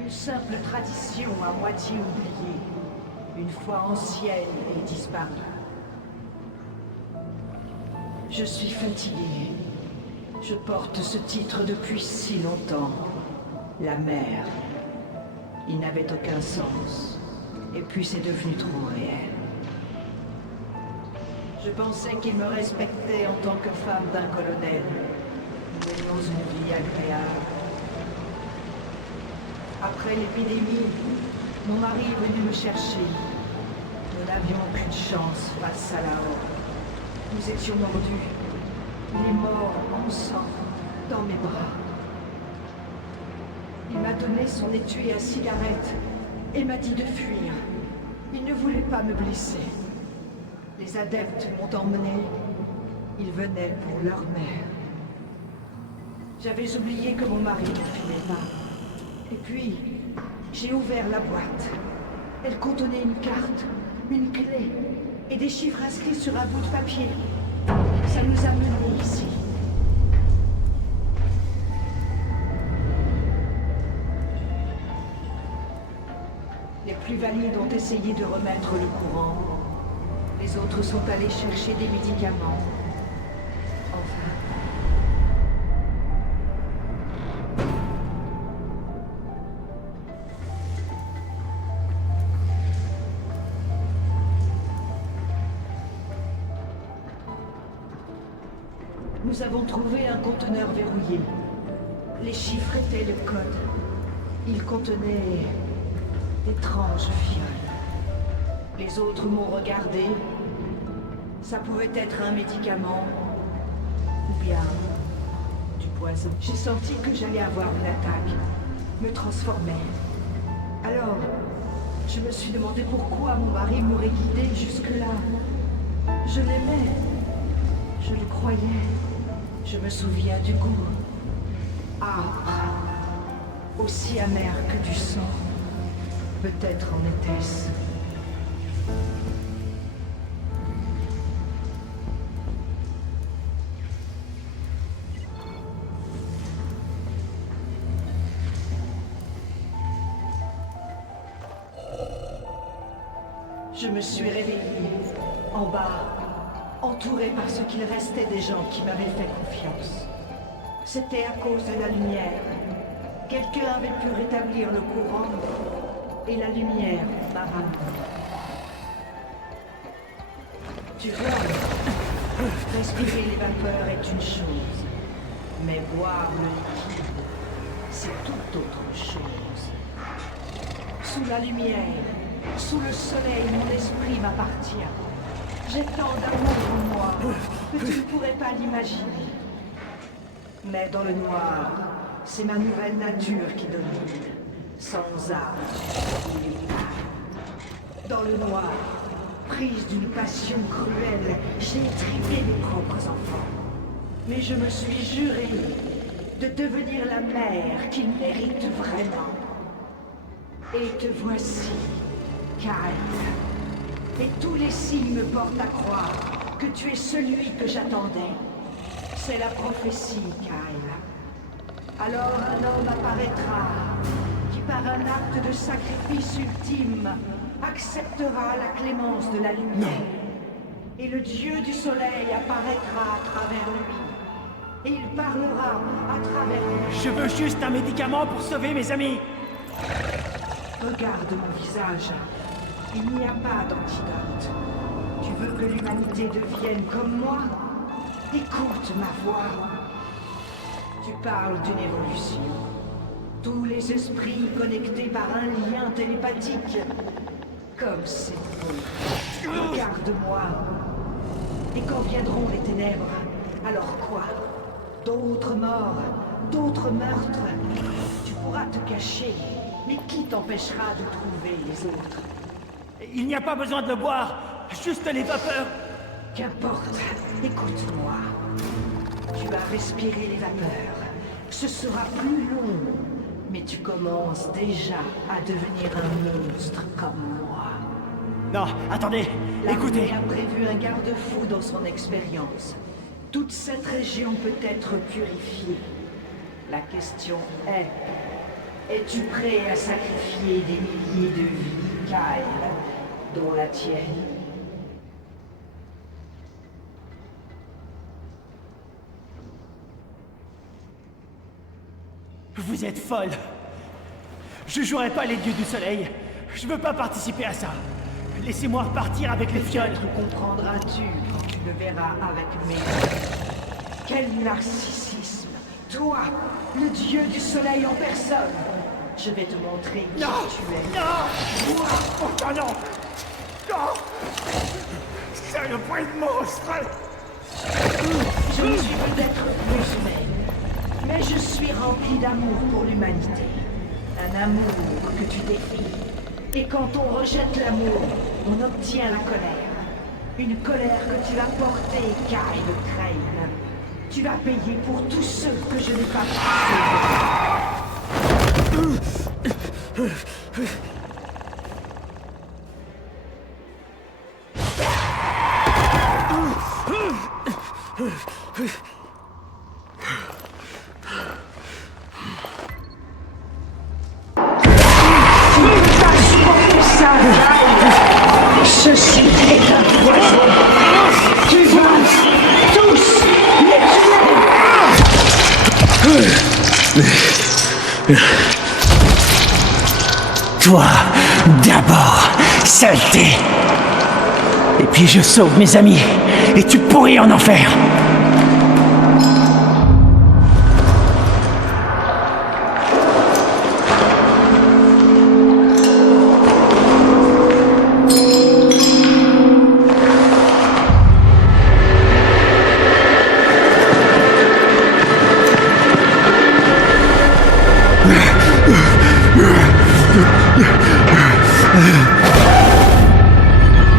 Une simple tradition à moitié oubliée, une foi ancienne et disparue. Je suis fatigué. Je porte ce titre depuis si longtemps. La mère. Il n'avait aucun sens. Et puis c'est devenu trop réel. Je pensais qu'il me respectait en tant que femme d'un colonel. Nous menions une vie agréable. Après l'épidémie, mon mari est venu me chercher. Nous n'avions aucune chance face à la horde. Nous étions mordus. Il est mort en sang, dans mes bras. Il m'a donné son étui à cigarette et m'a dit de fuir. Il ne voulait pas me blesser. Les adeptes m'ont emmené. Ils venaient pour leur mère. J'avais oublié que mon mari ne fumait pas. Et puis, j'ai ouvert la boîte. Elle contenait une carte, une clé et des chiffres inscrits sur un bout de papier. Ça nous a menés ici. Les plus valides ont essayé de remettre le courant. Les autres sont allés chercher des médicaments. Enfin. Nous avons trouvé un conteneur verrouillé. Les chiffres étaient le code. Il contenait d'étranges fioles. Les autres m'ont regardé. Ça pouvait être un médicament ou bien du poison. J'ai senti que j'allais avoir une attaque, me transformer. Alors, je me suis demandé pourquoi mon mari m'aurait guidé jusque-là. Je l'aimais. Je le croyais. Je me souviens du goût. Âpre. Aussi amer que du sang. Peut-être en était-ce. Je me suis réveillée, en bas, entourée par ce qu'il restait des gens qui m'avaient fait confiance. C'était à cause de la lumière. Quelqu'un avait pu rétablir le courant, et la lumière m'a ramené. Tu vois, respirer les vapeurs est une chose, mais boire le liquide, c'est tout autre chose. Sous la lumière, sous le soleil, mon esprit m'appartient. J'ai tant d'amour en moi que tu ne pourrais pas l'imaginer. Mais dans le noir, c'est ma nouvelle nature qui domine, sans âge. Dans le noir, prise d'une passion cruelle, j'ai étriqué mes propres enfants. Mais je me suis juré de devenir la mère qu'ils méritent vraiment. Et te voici, Kyle. Et tous les signes me portent à croire que tu es celui que j'attendais. C'est la prophétie, Kyle. Alors un homme apparaîtra, qui par un acte de sacrifice ultime, acceptera la clémence de la lumière. Et le dieu du soleil apparaîtra à travers lui. Et il parlera à travers lui. Je veux juste un médicament pour sauver mes amis. Regarde mon visage. Il n'y a pas d'antidote. Tu veux que l'humanité devienne comme moi? Écoute ma voix. Tu parles d'une évolution. Tous les esprits connectés par un lien télépathique. Comme c'est beau. Regarde-moi. Et quand viendront les ténèbres, alors quoi? D'autres morts, d'autres meurtres. Tu pourras te cacher, mais qui t'empêchera de trouver les autres? Il n'y a pas besoin de le boire, juste les vapeurs. Qu'importe, écoute-moi. Tu vas respirer les vapeurs. Ce sera plus long, mais tu commences déjà à devenir un monstre comme moi. Non, attendez, écoutez. L'armée a prévu un garde-fou dans son expérience. Toute cette région peut être purifiée. La question est, Es-tu prêt à sacrifier des milliers de vies, Kyle, dont la tienne? Vous êtes folle. Je jouerai pas les dieux du soleil. Je veux pas participer à ça. Laissez-moi repartir avec les fioles. Peut-être comprendras-tu quand tu le verras avec mes yeux. Quel narcissisme! Toi, le dieu du soleil en personne! Je vais te montrer qui Non! tu es. Non! Oh non! Non! C'est le point de monstre! Je ne suis peut-être plus humaine, mais je suis remplie d'amour pour l'humanité. Un amour que tu défies. Et quand on rejette l'amour, on obtient la colère. Une colère que tu vas porter, Kyle Crane. Tu vas payer pour tous ceux que je n'ai pas Ceci est un poison. Tu vas tous les tuer. Toi, d'abord, saleté! Et puis je sauve mes amis, et tu pourris en enfer!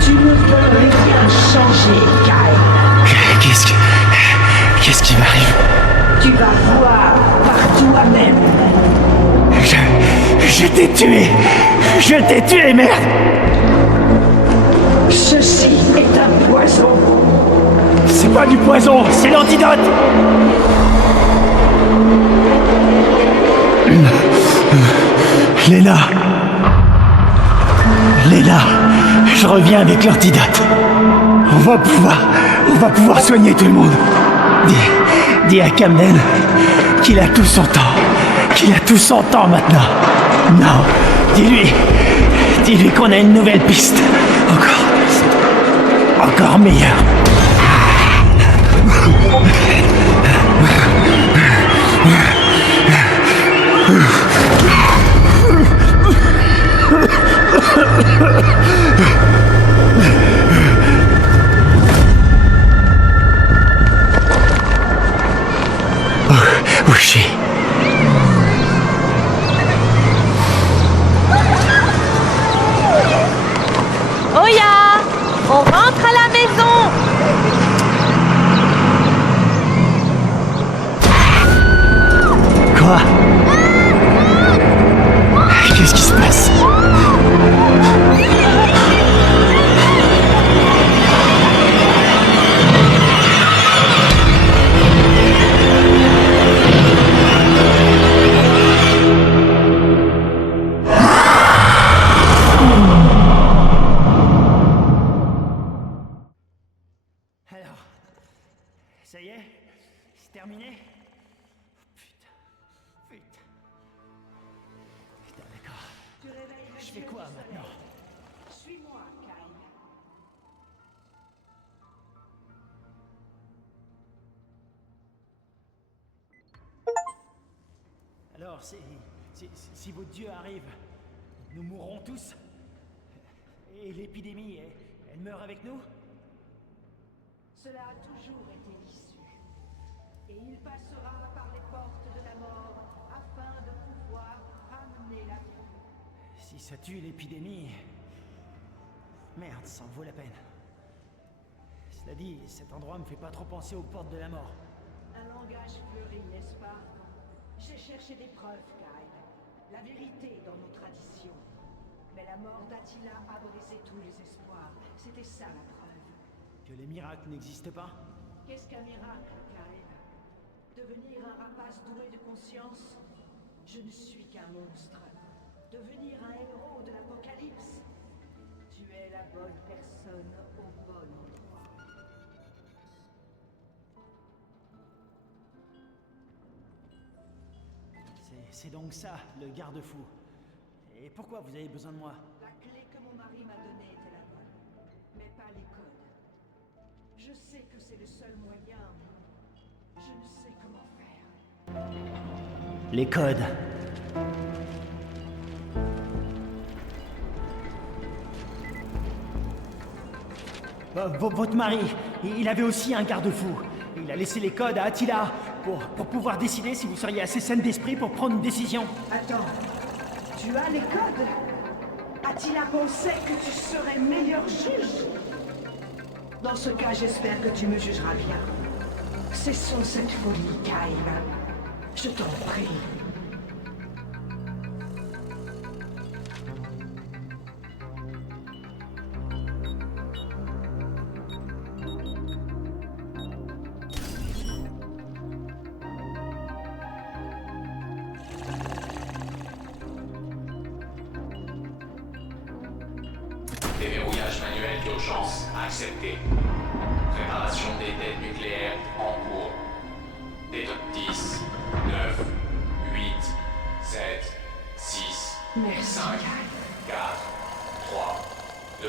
Tu ne peux rien changer, Kyle. Qu'est-ce qui m'arrive? Tu vas voir par toi-même. Je t'ai tué! Je t'ai tué, merde! Ceci est un poison. C'est pas du poison, c'est l'antidote! Léna! Léna! Je reviens avec l'antidote. On va pouvoir soigner tout le monde. Dis à Camden qu'il a tout son temps. Qu'il a tout son temps maintenant. Non, dis-lui qu'on a une nouvelle piste. Encore meilleure. Où je suis? Oya! On rentre à la maison! Quoi? Qu'est-ce qui se passe? Alors, ça y est? C'est terminé? Putain, d'accord. Tu réveilles le Je fais dieu quoi du maintenant? soleil. Suis-moi, Kyle. Alors, si votre Dieu arrive, nous mourrons tous? Et l'épidémie, elle meurt avec nous? Cela a toujours été l'issue. Et il passera par les portes de la mort afin de pouvoir ramener la vie. Si ça tue l'épidémie... Merde, ça en vaut la peine. Cela dit, cet endroit me fait pas trop penser aux portes de la mort. Un langage fleuri, n'est-ce pas? J'ai cherché des preuves, Kyle. La vérité dans nos traditions. Mais la mort d'Attila a brisé tous les espoirs. C'était ça la preuve. Que les miracles n'existent pas? Qu'est-ce qu'un miracle, Kyle? Devenir un rapace doué de conscience? Je ne suis qu'un un monstre, devenir un héros de l'apocalypse. Tu es la bonne personne au bon endroit. C'est donc ça, le garde-fou. Et pourquoi vous avez besoin de moi? La clé que mon mari m'a donnée était la bonne, mais pas les codes. Je sais que c'est le seul moyen, mais je ne sais comment faire. Les codes. Votre mari, il avait aussi un garde-fou. Il a laissé les codes à Attila pour pouvoir décider si vous seriez assez saine d'esprit pour prendre une décision. Attends, tu as les codes? Attila pensait que tu serais meilleur juge? Dans ce cas, j'espère que tu me jugeras bien. Cessons cette folie, Kyle. Je t'en prie. Déverrouillage manuel d'urgence accepté. Préparation des têtes nucléaires en cours. Détox 10, 9, 8, 7, 6, Merci, 5, Kyle. 4, 3, 2,